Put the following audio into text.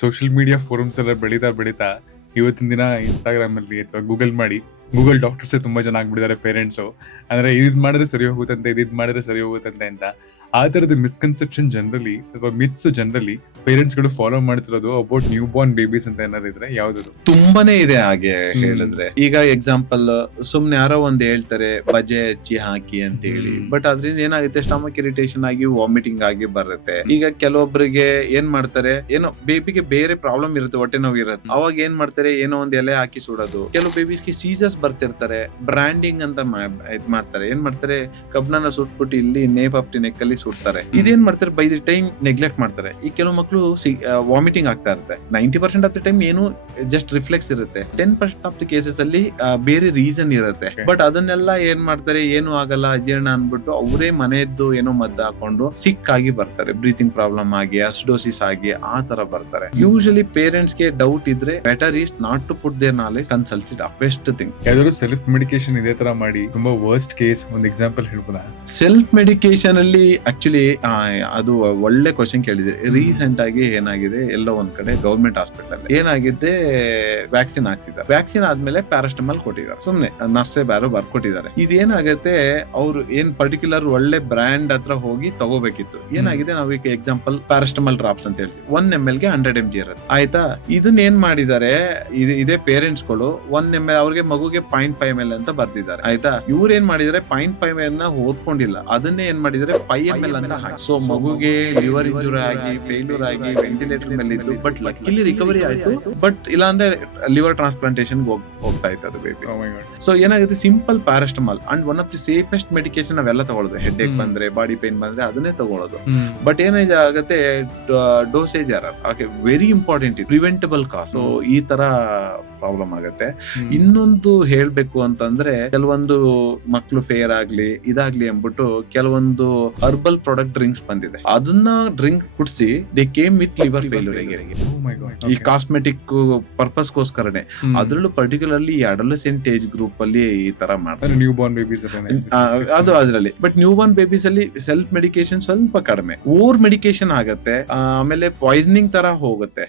Social media forums ಎಲ್ಲ ಬೆಳೀತಾ ಇವತ್ತಿನ ದಿನ ಇನ್ಸ್ಟಾಗ್ರಾಮ್ ಅಲ್ಲಿ ಅಥವಾ ಗೂಗಲ್ ಡಾಕ್ಟರ್ಸೇ ತುಂಬಾ ಜನ ಆಗ್ಬಿಟ್ಟಿದ್ದಾರೆ ಪೇರೆಂಟ್ಸು. ಅಂದ್ರೆ ಇದ್ ಮಾಡಿದ್ರೆ ಸರಿ ಹೋಗುತ್ತಂತೆ, ಇದ್ ಮಾಡಿದ್ರೆ ಸರಿ ಹೋಗುತ್ತಂತೆ ಅಂತ. ಆ ತರದ ಮಿಸ್ಕನ್ಸೆಪ್ಷನ್ ಜನರಲಿ ಅಥವಾ ಮಿತ್ಸ್ ಜನರಲಿ ಪೇರೆಂಟ್ಸ್ ಗಳು ಫಾಲೋ ಮಾಡ್ತಿರೋದು ಅಬೌಟ್ ನ್ಯೂ ಬಾರ್ನ್ ಬೇಬೀಸ್ ಅಂತ ಏನಾದ್ರು ಇದ್ರೆ ಯಾವ್ದು? ತುಂಬಾನೇ ಇದೆ ಹಾಗೆ ಹೇಳಿದ್ರೆ. ಈಗ ಎಕ್ಸಾಂಪಲ್ ಸುಮ್ನೆ ಯಾರೋ ಒಂದ್ ಹೇಳ್ತಾರೆ ಬಜೆ ಹಚ್ಚಿ ಹಾಕಿ ಅಂತ ಹೇಳಿ, ಬಟ್ ಅದ್ರಿಂದ ಏನಾಗುತ್ತೆ, ಸ್ಟಮಕ್ ಇರಿಟೇಷನ್ ಆಗಿ ವಾಮಿಟಿಂಗ್ ಆಗಿ ಬರುತ್ತೆ. ಈಗ ಕೆಲವೊಬ್ಬರಿಗೆ ಏನ್ ಮಾಡ್ತಾರೆ, ಏನೋ ಬೇಬಿಗೆ ಬೇರೆ ಪ್ರಾಬ್ಲಮ್ ಇರುತ್ತೆ, ಹೊಟ್ಟೆ ನೋವು ಇರುತ್ತೆ, ಅವಾಗ ಏನ್ ಮಾಡ್ತಾರೆ, ಏನೋ ಒಂದ್ ಎಲೆ ಹಾಕಿ ಸುಡೋದು. ಕೆಲವು ಬೇಬಿಸ್ಗೆ ಸೀಸರ್ಸ್ ಬರ್ತಿರ್ತಾರೆ, ಬ್ರಾಂಡಿಂಗ್ ಅಂತ ಇದ್ ಮಾಡ್ತಾರೆ. ಏನ್ ಮಾಡ್ತಾರೆ, ಕಬ್ಣನ ಸುಟ್ಬಿಟ್ಟು ಇಲ್ಲಿ ನೇಪ್ ಆಫ್ ದಿ ನೆಕ್ ಅಲ್ಲಿ ಸುಡ್ತಾರೆ. ಇದೇನ್ ಮಾಡ್ತಾರೆ, ಬೈ ದಿ ಟೈಮ್ ನೆಗ್ಲೆಕ್ಟ್ ಮಾಡ್ತಾರೆ. ಈ ಕೆಲವು ಮಕ್ಕಳು ವಾಮಿಟಿಂಗ್ ಆಗ್ತಾ ಇರುತ್ತೆ. 90% ಆಫ್ ದ ಟೈಮ್ ಏನು ಜಸ್ಟ್ ರಿಫ್ಲೆಕ್ಸ್ ಇರುತ್ತೆ. 10% ಆಫ್ ದಿ ಕೇಸಸ್ ಅಲ್ಲಿ ಬೇರೆ ರೀಸನ್ ಇರುತ್ತೆ. ಬಟ್ ಅದನ್ನೆಲ್ಲ ಏನ್ ಮಾಡ್ತಾರೆ, ಏನು ಆಗಲ್ಲ ಅಜೀರ್ಣ ಅನ್ಬಿಟ್ಟು ಅವರೇ ಮನೆಯದ್ದು ಏನೋ ಮದ್ದು ಹಾಕೊಂಡು ಸಿಕ್ ಆಗಿ ಬರ್ತಾರೆ. ಬ್ರೀತಿಂಗ್ ಪ್ರಾಬ್ಲಮ್ ಆಗಿ, ಅಸಿಡೋಸಿಸ್ ಆಗಿ ಆ ತರ ಬರ್ತಾರೆ. ಯೂಶಲಿ ಪೇರೆಂಟ್ಸ್ ಗೆ ಡೌಟ್ ಇದ್ರೆ better is not to put their knowledge, consult it best thing. ಯಾವ್ದಾದ್ರು ಸೆಲ್ಫ್ ಮೆಡಿಕೇಶನ್ ಇದೇ ತರ ಮಾಡಿ ತುಂಬಾ ವರ್ಸ್ಟ್ ಕೇಸ್ ಒಂದು ಎಕ್ಸಾಂಪಲ್ ಹೇಳ್ಬೋದಾ? ಸೆಲ್ಫ್ ಮೆಡಿಕೇಶನ್ ಅಲ್ಲಿ ಆಕ್ಚುಲಿ ಅದು ಒಳ್ಳೆ ಕ್ವಶನ್ ಕೇಳಿದ್ರೆ. ರೀಸೆಂಟ್ ಆಗಿ ಏನಾಗಿದೆ, ಎಲ್ಲೋ ಒಂದ್ ಕಡೆ ಗವರ್ಮೆಂಟ್ ಹಾಸ್ಪಿಟಲ್ ಏನಾಗಿದೆ, ವ್ಯಾಕ್ಸಿನ್ ಹಾಕ್ಸಿದ್ದಾರೆ. ವ್ಯಾಕ್ಸಿನ್ ಆದ್ಮೇಲೆ ಪ್ಯಾರಾಸ್ಟಮಲ್ ಕೊಟ್ಟಿದ್ದಾರೆ, ಸುಮ್ನೆ ನರ್ಸೆ ಬ್ಯಾರೋ ಬರ್ಕೊಟ್ಟಿದ್ದಾರೆ. ಇದೇನಾಗುತ್ತೆ, ಅವ್ರು ಏನ್ ಪರ್ಟಿಕ್ಯುಲರ್ ಒಳ್ಳೆ ಬ್ರ್ಯಾಂಡ್ ಹತ್ರ ಹೋಗಿ ತಗೋಬೇಕಿತ್ತು. ಏನಾಗಿದೆ, ನಾವೀಗ ಎಕ್ಸಾಂಪಲ್ ಪ್ಯಾರಾಸ್ಟಮಲ್ ಡ್ರಾಪ್ಸ್ ಅಂತ ಹೇಳ್ತೀವಿ, 1 ml ಗೆ 100 mg ಇರುತ್ತೆ, ಆಯ್ತಾ. ಇದನ್ನ ಏನ್ ಮಾಡಿದ್ದಾರೆ, ಇದೇ ಪೇರೆಂಟ್ಸ್ ಗಳು 1 ml ಅವ್ರಿಗೆ ಮಗುಗೆ 0.5 ml ಅಂತ ಬರ್ದಿದ್ದಾರೆ, ಆಯ್ತಾ. ಇವ್ರು ಏನ್ ಮಾಡಿದ್ರೆ 0.5 ml ನ ಓದ್ಕೊಂಡಿಲ್ಲ, ಅದನ್ನೇ ಏನ್ ಮಾಡಿದ್ರೆ 5 ml ಅಂತ ಹಾಕಿ. ಸೊ ಮಗುಗೆ ಲಿವರ್ ಇಂಜುರಿ ಆಗಿ, ಫೇಲ್ಯೂರ್ ಆಗಿ, ವೆಂಟಿಲೇಟರ್ ಮೇಲೆ ಇದ್ದು, ಬಟ್ ಲಕ್ಕಿಲಿ ರಿಕವರಿ ಆಯ್ತು. ಬಟ್ ಇಲ್ಲಾಂದ್ರೆ ಲಿವರ್ ಟ್ರಾನ್ಸ್ಪ್ಲಾಂಟೇಶನ್ ಹೋಗ್ತಾ ಇತ್ತು ಅದು ಬೇಬಿ. ಸೊ ಏನಾಗುತ್ತೆ, simple paracetamol and one of the safest medication ನಾವೆಲ್ಲ ತಗೊಳ್ಳೋದು. ಹೆಡ್ ಏಕ್ ಬಂದ್ರೆ, ಬಾಡಿ ಪೇನ್ ಬಂದ್ರೆ ಅದನ್ನೇ ತಗೊಳ್ಳೋದು. ಬಟ್ ಏನಾಗುತ್ತೆ, ಡೋಸೇಜ್ ಯಾರು ವೆರಿ ಇಂಪಾರ್ಟೆಂಟ್, ಪ್ರಿವೆಂಟಬಲ್ ಕಾಸ್. ಈ ತರ ಪ್ರಾಬ್ಲಮ್ ಆಗುತ್ತೆ. ಇನ್ನೊಂದು ಹೇಳ್ಬೇಕು ಅಂತಂದ್ರೆ, ಕೆಲವೊಂದು ಮಕ್ಳು ಫೇರ್ ಆಗ್ಲಿ ಇದಾಗ್ಲಿ ಅಂದ್ಬಿಟ್ಟು ಕೆಲವೊಂದು ಹರ್ಬಲ್ ಪ್ರಾಡಕ್ಟ್ ಡ್ರಿಂಕ್ಸ್ ಬಂದಿದೆ. ಅದನ್ನ ಡ್ರಿಂಕ್ ಕುಡಿಸಿ they came with liver failure. ಈ ಕಾಸ್ಮೆಟಿಕ್ ಪರ್ಪಸ್ ಗೋಸ್ಕರನೇ. ಅದ್ರಲ್ಲೂ ಪರ್ಟಿಕ್ಯುಲರ್ಲಿ ಅಡೋಲೆಸೆಂಟ್ ಏಜ್ ಗ್ರೂಪ್ ಅಲ್ಲಿ ಈ ತರ ಮಾಡ್ತಾರೆ, ನ್ಯೂ ಬಾರ್ನ್ ಬೇಬೀಸ್ ಅದು ಅದ್ರಲ್ಲಿ. ಬಟ್ ನ್ಯೂ ಬಾರ್ನ್ ಬೇಬೀಸ್ ಅಲ್ಲಿ ಸೆಲ್ಫ್ ಮೆಡಿಕೇಶನ್ ಸ್ವಲ್ಪ ಕಡಿಮೆ, ಓವರ್ ಮೆಡಿಕೇಶನ್ ಆಗತ್ತೆ, ಆಮೇಲೆ ಪಾಯ್ಸನಿಂಗ್ ತರ ಹೋಗುತ್ತೆ.